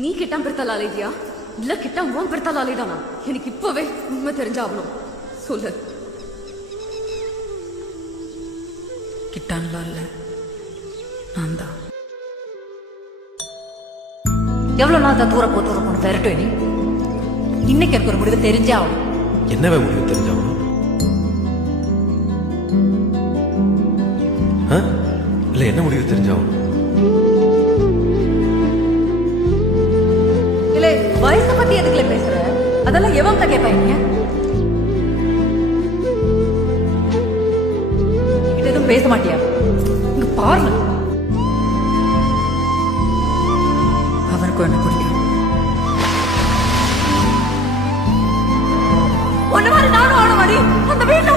நீ கிட்டாம் பிறத்தால் அலைதியா இல்ல கிட்டாம் உன் பிறத்தால் அலைதானா? எனக்கு இப்பவே உண்மை தெரிஞ்சாகணும். சொல்லு. கிட்டான்லாம் இல்ல, நான் தான். எவ்வளவு நாள் தான் தூர போட்டு விரட்டும் நீ? இன்னைக்கு எனக்கு ஒரு முடிவு தெரிஞ்சே ஆகணும். என்னவே முடிவு தெரிஞ்சாகணும்? இல்ல என்ன முடிவு தெரிஞ்சாகணும்? இல்ல வயசை பத்தி எதுக்குல பேசுற? அதெல்லாம் எவன்கிட்ட கேட்பாங்க? கிட்ட எதுவும் பேச மாட்டியா? இங்க பாருங்க, அவனுக்கும் என்ன பிடிக்கும். ஒன்னு மாதிரி நானும் ஆன மாதிரி அந்த வீட்டுல